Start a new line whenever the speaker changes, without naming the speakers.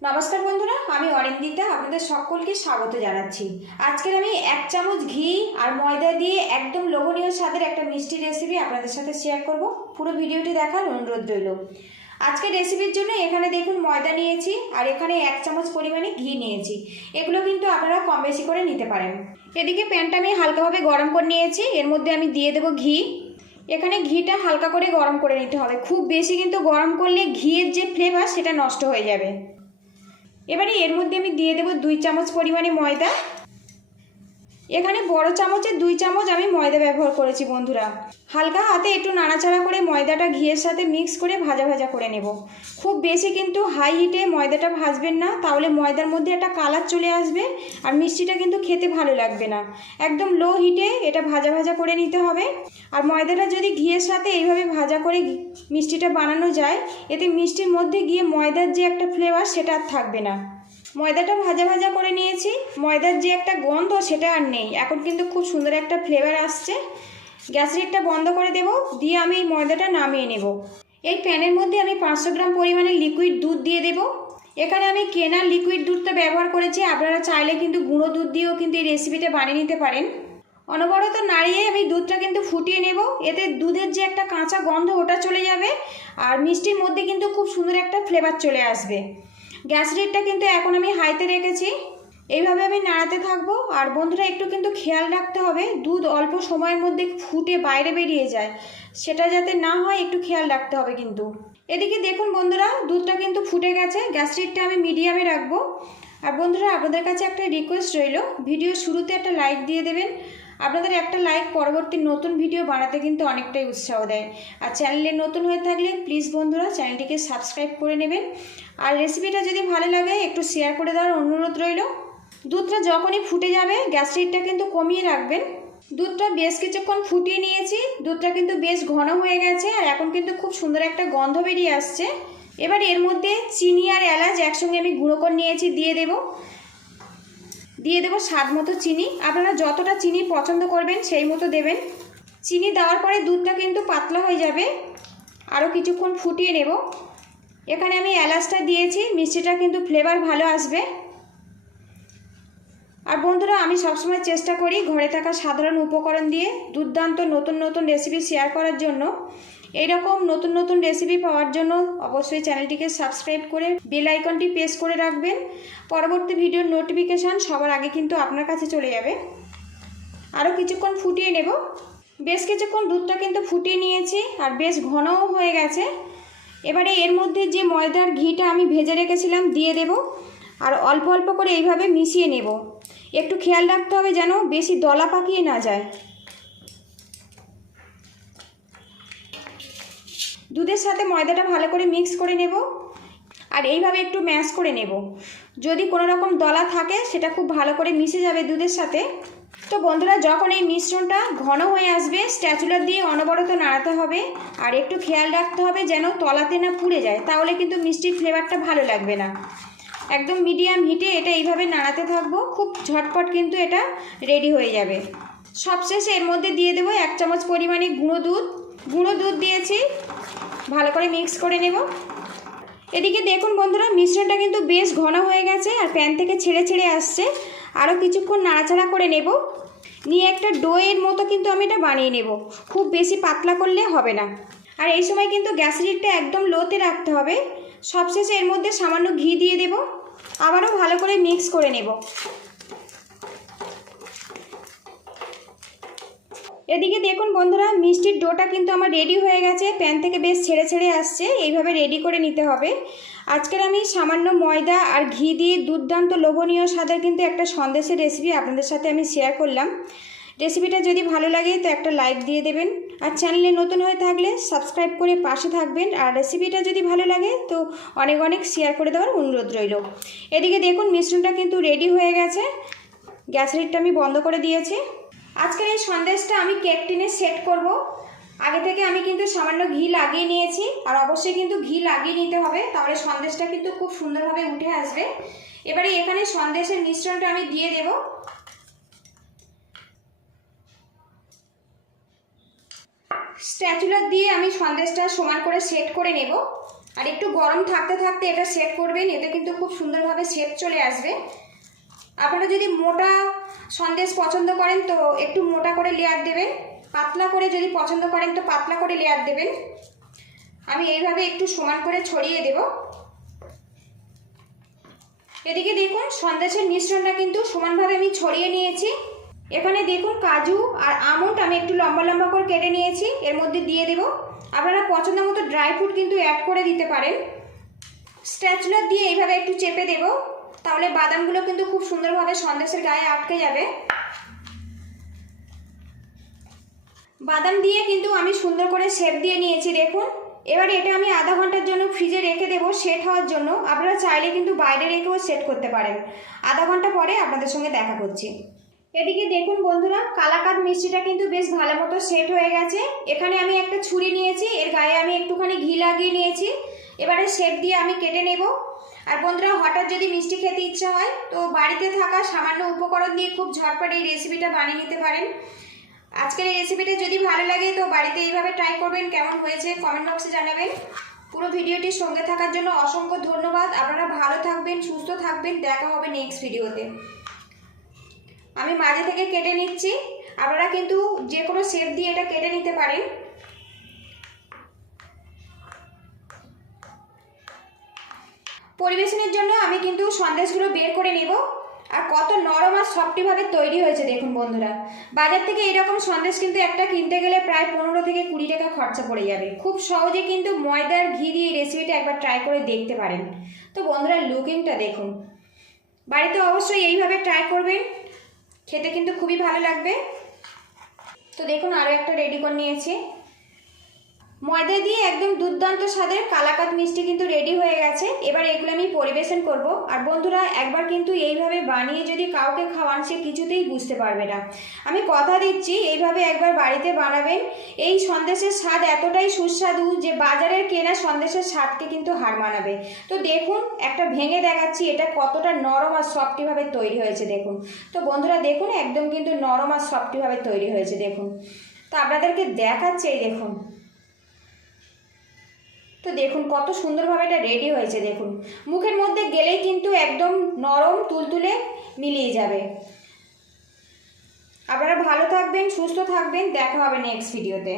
নমস্কার বন্ধুরা, আমি অরিন্দিতা, আপনাদের সকলকে স্বাগত জানাচ্ছি। আজকের আমি এক চামচ ঘি আর ময়দা দিয়ে একদম লোভনীয় স্বাদের একটা মিষ্টি রেসিপি আপনাদের সাথে শেয়ার করব। পুরো ভিডিওটি দেখার অনুরোধ রইল। আজকের রেসিপির জন্য এখানে দেখুন ময়দা নিয়েছি আর এখানে এক চামচ পরিমাণে ঘি নিয়েছি। এগুলো কিন্তু আপনারা কম বেশি করে নিতে পারেন। এদিকে প্যানটা আমি হালকাভাবে গরম করে নিয়েছি। এর মধ্যে আমি দিয়ে দেবো ঘি। এখানে ঘিটা হালকা করে গরম করে নিতে হবে। খুব বেশি কিন্তু গরম করলে ঘিয়ের যে ফ্লেভার সেটা নষ্ট হয়ে যাবে। এবারে এর মধ্যে আমি দিয়ে দেবো দুই চামচ পরিমাণে ময়দা। এখানে বড় চামচের দুই চামচ আমি ময়দা ব্যবহার করেছি, বন্ধুরা। হালকা হাতে একটু নাড়াচাড়া করে ময়দাটা ঘিয়ের সাথে মিক্স করে ভাজা ভাজা করে নেব। খুব বেশি কিন্তু হাই হিটে ময়দাটা ভাজবেন না, তাহলে ময়দার মধ্যে একটা কালার চলে আসবে আর মিষ্টিটা কিন্তু খেতে ভালো লাগবে না। একদম লো হিটে এটা ভাজা ভাজা করে নিতে হবে। আর ময়দাটা যদি ঘিয়ের সাথে এইভাবে ভাজা করে মিষ্টিটা বানানো যায়, এতে মিষ্টির মধ্যে গিয়ে ময়দার যে একটা ফ্লেভার সেটা আর থাকবে না। ময়দাটা ভাজা ভাজা করে নিয়েছি। ময়দার যে একটা গন্ধ, সেটা আর নেই। এখন কিন্তু খুব সুন্দর একটা ফ্লেভার আসছে। গ্যাস রেটটা বন্ধ করে দেব, দিয়ে আমি এই ময়দাটা নামিয়ে নেব। এই প্যানের মধ্যে আমি পাঁচশো গ্রাম পরিমাণে লিকুইড দুধ দিয়ে দেব। এখানে আমি কেনা লিকুইড দুধটা ব্যবহার করেছি। আপনারা চাইলে কিন্তু গুঁড়ো দুধ দিয়েও কিন্তু এই রেসিপিটা বানিয়ে নিতে পারেন। অনবরত নাড়িয়ে আমি দুধটা কিন্তু ফুটিয়ে নেব। এতে দুধের যে একটা কাঁচা গন্ধ, ওটা চলে যাবে। আর মিষ্টির মধ্যে কিন্তু খুব সুন্দর একটা ফ্লেভার চলে আসবে। গ্যাস রেটটা কিন্তু এখন আমি হাইতে রেখেছি। এইভাবে আমি নাড়াতে থাকব। আর বন্ধুরা, একটু কিন্তু খেয়াল রাখতে হবে, দুধ অল্প সময়ের মধ্যে ফুটে বাইরে বেরিয়ে যায়। সেটা যাতে না হয়, একটু খেয়াল রাখতে হবে কিন্তু। এদিকে দেখুন বন্ধুরা, দুধটা কিন্তু ফুটে গেছে। গ্যাস রেটটা আমি মিডিয়ামে রাখব। আর বন্ধুরা, আপনাদের কাছে একটা রিকোয়েস্ট রইল। ভিডিও শুরুতে একটা লাইক দিয়ে দেবেন। আপনাদের একটা লাইক পরবর্তী নতুন ভিডিও বানাতে কিন্তু অনেকটাই উৎসাহ দেয়। আর চ্যানেলে নতুন হয়ে থাকলে প্লিজ বন্ধুরা চ্যানেলটিকে সাবস্ক্রাইব করে নেবেন। আর রেসিপিটা যদি ভালো লাগে, একটু শেয়ার করে দেওয়ার অনুরোধ রইল। দুধটা যখনই ফুটে যাবে গ্যাস রেটটা কিন্তু কমিয়ে রাখবেন। দুধটা বেশ কিছুক্ষণ ফুটিয়ে নিয়েছি। দুধটা কিন্তু বেশ ঘন হয়ে গেছে আর এখন কিন্তু খুব সুন্দর একটা গন্ধ বেরিয়ে আসছে। এবার এর মধ্যে চিনি আর এলাচ একসঙ্গে আমি গুঁড়ো করে নিয়েছি, দিয়ে দেবো। দিয়ে দেবো স্বাদ মতো চিনি। আপনারা যতটা চিনি পছন্দ করবেন সেই মতো দেবেন। চিনি দেওয়ার পরে দুধটা কিন্তু পাতলা হয়ে যাবে। আরও কিছুক্ষণ ফুটিয়ে নেব। এখানে আমি এলাচটা দিয়েছি, মিষ্টিটা কিন্তু ফ্লেভার ভালো আসবে। আর বন্ধুরা, আমি সবসময় চেষ্টা করি ঘরে থাকা সাধারণ উপকরণ দিয়ে দুর্দান্ত নতুন নতুন রেসিপি শেয়ার করার জন্য। এইরকম নতুন নতুন রেসিপি পাওয়ার জন্য অবশ্যই চ্যানেলটিকে সাবস্ক্রাইব করে বেল আইকনটি প্রেস করে রাখবেন। পরবর্তী ভিডিওর নোটিফিকেশান সবার আগে কিন্তু আপনার কাছে চলে যাবে। আরও কিছুক্ষণ ফুটিয়ে নেব। বেশ কিছুক্ষণ দুধটা কিন্তু ফুটিয়ে নিয়েছি আর বেশ ঘনও হয়ে গেছে। এবারে এর মধ্যে যে ময়দার ঘিটা আমি ভেজে রেখেছিলাম দিয়ে দেব আর অল্প অল্প করে এইভাবে মিশিয়ে নেব। একটু খেয়াল রাখতে হবে যেন বেশি দলা পাকিয়ে না যায়। দুধের সাথে ময়দাটা ভালো করে মিক্স করে নেব আর এইভাবে একটু ম্যাশ করে নেব। যদি কোনো রকম দলা থাকে, সেটা খুব ভালো করে মিশে যাবে দুধের সাথে। তো বন্ধুরা, যখন এই মিশ্রণটা ঘন হয়ে আসবে স্ট্যাচুলার দিয়ে অনবরত নাড়াতে হবে আর একটু খেয়াল রাখতে হবে যেন তলাতে না পুড়ে যায়, তাহলে কিন্তু মিষ্টির ফ্লেভারটা ভালো লাগবে না। একদম মিডিয়াম হিটে এটা এইভাবে নাড়াতে থাকব, খুব ঝটপট কিন্তু এটা রেডি হয়ে যাবে। সবশেষে এর মধ্যে দিয়ে দেবো এক চামচ পরিমাণে গুঁড়ো দুধ। গুঁড়ো দুধ দিয়েছি ভালো করে মিক্স করে নেব। এদিকে দেখুন বন্ধুরা, মিশ্রণটা কিন্তু বেশ ঘন হয়ে গেছে আর প্যান থেকে ছেড়ে ছেড়ে আসছে। আরও কিছুক্ষণ নাড়াচাড়া করে নেব। নিয়ে একটা ডোয়ের মতো কিন্তু আমি এটা বানিয়ে নেব। খুব বেশি পাতলা করলে হবে না। আর এই সময় কিন্তু গ্যাস একদম লোতে রাখতে হবে। সবশেষে এর মধ্যে সামান্য ঘি দিয়ে দেব। আবারও ভালো করে মিক্স করে নেব। এদিকে দেখুন বন্ধুরা, মিষ্টির ডোটা কিন্তু আমার রেডি হয়ে গেছে। প্যান থেকে বেশ ছেড়ে ছেড়ে আসছে, এইভাবে রেডি করে নিতে হবে। আজকের আমি সামান্য ময়দা আর ঘি দিয়ে দুর্দান্ত লোভনীয় স্বাদের কিন্তু একটা সন্দেশের রেসিপি আপনাদের সাথে আমি শেয়ার করলাম। রেসিপিটা যদি ভালো লাগে, তো একটা লাইক দিয়ে দেবেন। আর চ্যানেলে নতুন হয়ে থাকলে সাবস্ক্রাইব করে পাশে থাকবেন। আর রেসিপিটা যদি ভালো লাগে, তো অনেক অনেক শেয়ার করে দেওয়ার অনুরোধ রইল। এদিকে দেখুন, মিশ্রণটা কিন্তু রেডি হয়ে গেছে। গ্যাস রেটটা আমি বন্ধ করে দিয়েছি। আজকের এই সন্দেশটা আমি কেক টিনে সেট করব। আগে থেকে আমি কিন্তু সামান্য ঘি লাগিয়ে নিয়েছি, আর অবশ্যই কিন্তু ঘি লাগিয়ে নিতে হবে, তাহলে সন্দেশটা কিন্তু খুব সুন্দরভাবে উঠে আসবে। এবারে এখানে সন্দেশের মিশ্রণটা আমি দিয়ে দেব। স্ট্যাচুলার দিয়ে আমি সন্দেশটা সমান করে সেট করে নেব। আর একটু গরম থাকতে থাকতে এটা সেট করবেন, এতে কিন্তু খুব সুন্দরভাবে সেট চলে আসবে। আপনারা যদি মোটা সন্দেশ পছন্দ করেন তো একটু মোটা করে লেয়ার দেবেন। পাতলা করে যদি পছন্দ করেন তো পাতলা করে লেয়ার দেবেন। আমি এইভাবে একটু সমান করে ছড়িয়ে দেব। এদিকে দেখুন, সন্দেশের মিশ্রণটা কিন্তু সমানভাবে আমি ছড়িয়ে নিয়েছি। এখানে দেখুন, কাজু আর আমন্ড আমি একটু লম্বা লম্বা করে কেটে নিয়েছি। এর মধ্যে দিয়ে দেব। আপনারা পছন্দ মতো ড্রাই ফ্রুট কিন্তু অ্যাড করে দিতে পারেন। স্ট্যাচুলার দিয়ে এইভাবে একটু চেপে দেব। তাহলে বাদামগুলো কিন্তু খুব সুন্দরভাবে সন্দেশের গায়ে আটকে যাবে। বাদাম দিয়ে কিন্তু আমি সুন্দর করে শেপ দিয়ে নিয়েছি, দেখুন। এবার এটা আমি আধা ঘণ্টার জন্য ফ্রিজে রেখে দেবো সেট হওয়ার জন্য। আপনারা চাইলে কিন্তু বাইরে রেখেও সেট করতে পারেন। আধা ঘণ্টা পরে আপনাদের সঙ্গে দেখা করছি। এদিকে দেখুন বন্ধুরা, কালাকাদ মিষ্টিটা কিন্তু বেশ ভালো মতো সেট হয়ে গেছে। এখানে আমি একটা ছুরি নিয়েছি, এর গায়ে আমি একটুখানি ঘি লাগিয়ে নিয়েছি। এবারে শেপ দিয়ে আমি কেটে নেব। আর বন্ধুরা, হঠাৎ যদি মিষ্টি খেতে ইচ্ছা হয়, তো বাড়িতে থাকা সামান্য উপকরণ দিয়ে খুব ঝটপট এই রেসিপিটা বানিয়ে নিতে পারেন। আজকের এই রেসিপিটা যদি ভালো লাগে, তো বাড়িতে এইভাবে ট্রাই করবেন। কেমন হয়েছে কমেন্ট বক্সে জানাবেন। পুরো ভিডিওটির সঙ্গে থাকার জন্য অসংখ্য ধন্যবাদ। আপনারা ভালো থাকবেন, সুস্থ থাকবেন। দেখা হবে নেক্সট ভিডিওতে আমি মাঝে থেকে কেটে নিচ্ছি। আপনারা কিন্তু যে কোনো শেপ দিয়ে এটা কেটে নিতে পারেন। পরিবেশনের জন্য আমি কিন্তু সন্দেশগুলো বের করে নেব। আর কত নরম আর সফটিভাবে তৈরি হয়েছে দেখুন বন্ধুরা। বাজার থেকে এরকম সন্দেশ কিন্তু একটা কিনতে গেলে প্রায় পনেরো থেকে কুড়ি টাকা খরচা পড়ে যাবে। খুব সহজে কিন্তু ময়দার ঘি দিয়ে রেসিপিটা একবার ট্রাই করে দেখতে পারেন। তো বন্ধুরা লুকিংটা দেখুন। বাড়িতে অবশ্যই এইভাবে ট্রাই করবেন। খেতে কিন্তু খুবই ভালো লাগবে। তো দেখুন আরও একটা রেডি করে নিয়েছি। ময়দা দিয়ে একদম দুর্দান্ত স্বাদের কালাকাত মিষ্টি কিন্তু রেডি হয়ে গেছে। এবার এগুলো আমি পরিবেশন করব। আর বন্ধুরা, একবার কিন্তু এইভাবে বানিয়ে যদি কাউকে খাওয়ান, সে কিছুতেই বুঝতে পারবে না। আমি কথা দিচ্ছি, এইভাবে একবার বাড়িতে বানাবেন। এই সন্দেশের স্বাদ এতটাই সুস্বাদু যে বাজারের কেনা সন্দেশের স্বাদকে কিন্তু হার মানাবে। তো দেখুন, একটা ভেঙে দেখাচ্ছি, এটা কতটা নরম আর সফটিভাবে তৈরি হয়েছে, দেখুন। তো বন্ধুরা, দেখুন, একদম কিন্তু নরম আর সফটিভাবে তৈরি হয়েছে, দেখুন। তো আপনাদেরকে দেখাচ্ছে, এই দেখুন। তো দেখুন, কত সুন্দরভাবে এটা রেডি হয়েছে, দেখুন। মুখের মধ্যে গেলেই কিন্তু একদম নরম, তুলতুলে মিলিয়ে যাবে। আপনারা ভালো থাকবেন, সুস্থ থাকবেন, দেখা হবে নেক্সট ভিডিওতে